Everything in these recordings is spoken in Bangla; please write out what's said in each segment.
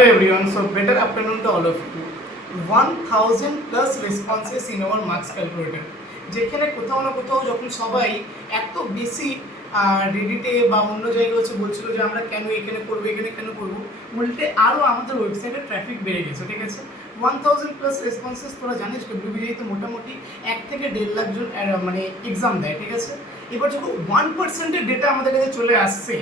Hello everyone, so better afternoon to all of you. 1000 plus responses in our marks calculator. যেখানে কোথাও না কোথাও যখন সবাই এত বেশি রেডিটে বা অন্য জায়গায় হচ্ছে বলছিল যে আমরা কেন এখানে করবো এখানে কেন করবো, উল্টে আরও আমাদের ওয়েবসাইটে ট্রাফিক বেড়ে গেছে, ঠিক আছে। 1000 প্লাস রেসপন্সেস তোরা জানিস ডব্লিউবিজিতে তো মোটামুটি 1 থেকে 1.5 লাখ জন মানে এক্সাম দেয়, ঠিক আছে। এবার যখন 1%-এর ডেটা আমাদের কাছে চলে আসছে,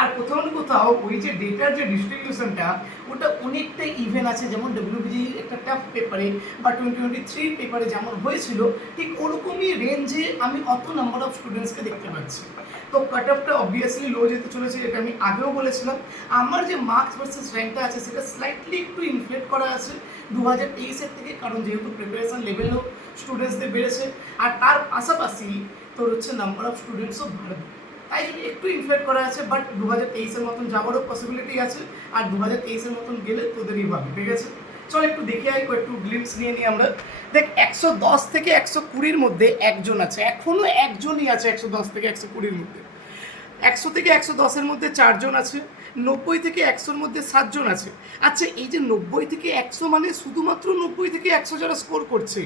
আর কোথাও না কোথাও ওই যে ডেটার যে ডিস্ট্রিবিউশনটা ওটা অনেকটা ইভেন আছে, যেমন ডব্লিউবিজি একটা টাফ পেপারে বা 2023 পেপারে যেমন হয়েছিল ঠিক ওরকমই রেঞ্জে আমি অত নাম্বার অফ স্টুডেন্টসকে দেখতে পাচ্ছি। তো কাট অফটা অবভিয়াসলি লো যেতে চলেছে, যেটা আমি আগেও বলেছিলাম। আমার যে মার্কস ভার্সেস র্যাঙ্কটা আছে সেটা স্লাইটলি একটু ইনফ্লেট করা আছে 2023-এর থেকে, কারণ যেহেতু প্রিপারেশন লেভেলও স্টুডেন্টসদের বেড়েছে, আর তার পাশাপাশি তোর হচ্ছে নাম্বার অফ স্টুডেন্টসও বাড়বে, তাই জন্য একটু ইনফ্লেট করা আছে। বাট 2023-এর মতন যাওয়ারও পসিবিলিটি আছে, আর 2023-এর মতন গেলে তোদেরই ভাবে, ঠিক আছে। চল একটু দেখে আই, একটু গ্লিমস নিয়ে নিই আমরা। দেখ 110 থেকে 120-র মধ্যে একজন আছে, এখনও একজনই আছে 110 থেকে 120-র মধ্যে। 100 থেকে 110-এর মধ্যে 4 জন আছে, 90 থেকে 100-র মধ্যে 7 জন আছে। আচ্ছা, এই যে 90 থেকে 100 মানে শুধুমাত্র 90 থেকে 100 যারা স্কোর করছে,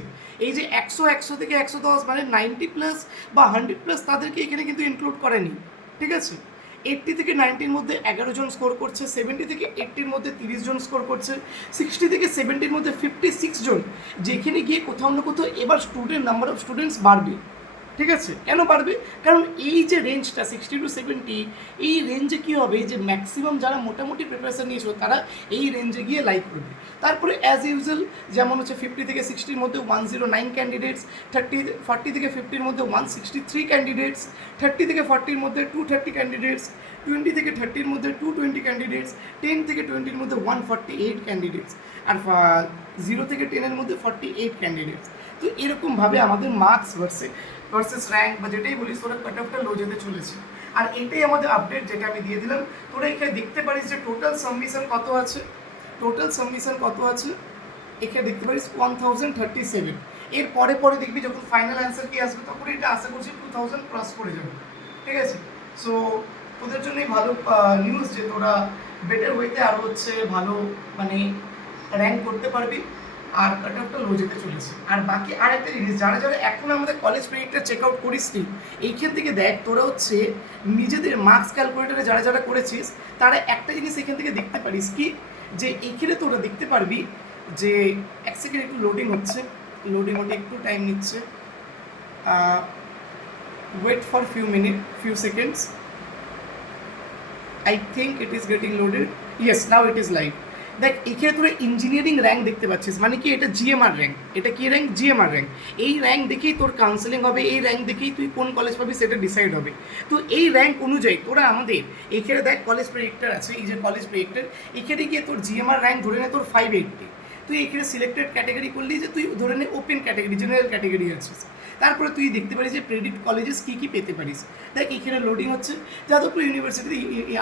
এই যে 100 থেকে 110 মানে 90 প্লাস বা 100 প্লাস, তাদেরকে এখানে কিন্তু ইনক্লুড করেনি, ঠিক আছে। 80 থেকে 90-র মধ্যে 11 জন স্কোর করছে, 70 থেকে 80-র মধ্যে 30 জন স্কোর করছে, 60 থেকে 70-র মধ্যে 56 জন। যেখানে গিয়ে কোথাও না কোথাও এবার নাম্বার অফ স্টুডেন্টস বাড়বে, ঠিক আছে। কেন বাড়বে? কারণ এই যে রেঞ্জটা 60 to 70, এই রেঞ্জে কী হবে, যে ম্যাক্সিমাম যারা মোটামুটি প্রিপারেশন নিয়েছিল তারা এই রেঞ্জে গিয়ে লাইক করবে। তারপরে অ্যাজ ইউজুয়াল যেমন হচ্ছে 50 থেকে 60-র মধ্যে 109 ক্যান্ডিডেটস, 40 থেকে 50-র মধ্যে 163 ক্যান্ডিডেটস, 30 থেকে 40-র মধ্যে 230 ক্যান্ডিডেটস, 20 থেকে 30-র মধ্যে 220 ক্যান্ডিডেটস, 10 থেকে 20-র মধ্যে 148 ক্যান্ডিডেটস, আর 0 থেকে 10-এর মধ্যে 48 ক্যান্ডিডেটস। তো এরকমভাবে আমাদের মার্কস ভার্সেস র্যাঙ্ক বা যেটাই বলিস তোরা কাট অফটা লো যেতে চলেছে। আর এটাই আমাদের আপডেট, যেটা আমি দিয়ে দিলাম। তোরা এখানে দেখতে পারিস যে টোটাল সাবমিশন কত আছে, এখানে দেখতে পারিস 1037। এর পরে দেখবি যখন ফাইনাল অ্যান্সার কি আসবে তখন এটা আশা করছি 2000 ক্রস করে যাবে, ঠিক আছে। সো তোদের জন্যই ভালো নিউজ যে তোরা বেটার ওয়েতে আরও হচ্ছে ভালো মানে র্যাঙ্ক করতে পারবি, আর কাট অফটা লো যেতে চলেছে। আর বাকি আর একটা জিনিস, যারা এখন আমাদের কলেজ প্রেডিক্টর চেক আউট করিসনি, এইখান থেকে দেখ তোরা হচ্ছে নিজেদের মার্কস ক্যালকুলেটারে যারা করেছিস তারা একটা জিনিস এখান থেকে দেখতে পারিস কি, যে এইখানে তোরা দেখতে পারবি যে এক সেকেন্ড একটু লোডিং হচ্ছে একটু টাইম নিচ্ছে, wait for few seconds. I think it is getting loaded. Yes, now it is live. দেখ এখানে তোরা ইঞ্জিনিয়ারিং র্যাঙ্ক দেখতে পাচ্ছিস, মানে কি এটা জিএমআর র্যাঙ্ক। এটা কি র্যাঙ্ক? GMR rank. এই র্যাঙ্ক দেখেই তোর কাউন্সেলিং হবে, এই র্যাঙ্ক দেখেই তুই কোন কলেজ পাবি সেটা ডিসাইড হবে। তো এই র্যাঙ্ক অনুযায়ী তোরা আমাদের এখানে দেখ কলেজ প্রেডিক্টর আছে, এই যে কলেজ প্রেডিক্টর, এখানে গিয়ে তোর জিএমআর র্যাঙ্ক ধরে নে তোর 580। তুই এখানে সিলেক্টেড ক্যাটাগরি করলি, যে তুই ধরে নে ওপেন ক্যাটাগরি, জেনারেল ক্যাটাগরি আছিস। তারপরে তুই দেখতে পারিস যে প্রেডিক্ট কলেজেস কী পেতে পারিস। দেখ এখানে লোডিং হচ্ছে, যাদবপুর ইউনিভার্সিটিতে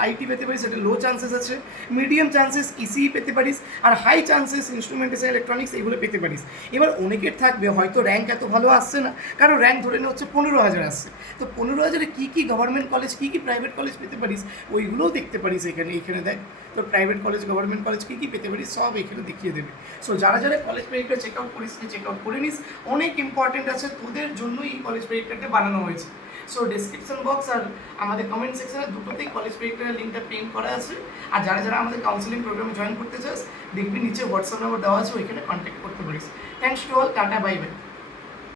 আইটি পেতে পারিস, সেটা লো চান্সেস আছে। মিডিয়াম চান্সেস ইসিই পেতে পারিস, আর হাই চান্সেস ইনস্ট্রুমেন্টেশন ইলেকট্রনিক্স এগুলো পেতে পারিস। এবার অনেকের থাকবে হয়তো র্যাঙ্ক এত ভালো আসছে না, কারণ র্যাঙ্ক ধরে নেওয়া হচ্ছে 15,000 আসছে। তো 15,000-এ কী গভর্নমেন্ট কলেজ কী প্রাইভেট কলেজ পেতে পারিস ওইগুলোও দেখতে পারিস। এখানে দেখ তোর প্রাইভেট কলেজ গভর্নমেন্ট কলেজ কী পেতে পারিস সব এখানে দেখিয়ে দেবে। সো যারা কলেজ প্রেডিক্টর চেক আউট করিস চেক আউট করে নিস, অনেক ইম্পর্টেন্ট আছে, তোদের জন্যই এই কলেজ প্রেডিক্টরটা বানানো হয়েছে। সো ডেসক্রিপশন বক্স আর আমাদের কমেন্ট সেকশনে দুটোতেই কলেজ প্রেডিক্টরের লিঙ্কটা প্রিন্ট করা আছে। আর যারা আমাদের কাউন্সিলিং প্রোগ্রামে জয়েন করতে চাস দেখবি নিচে হোয়াটসঅ্যাপ নাম্বার দেওয়া আছে, ওইখানে কন্ট্যাক্ট করতে পারিস। Thanks to all, tata, bye bye.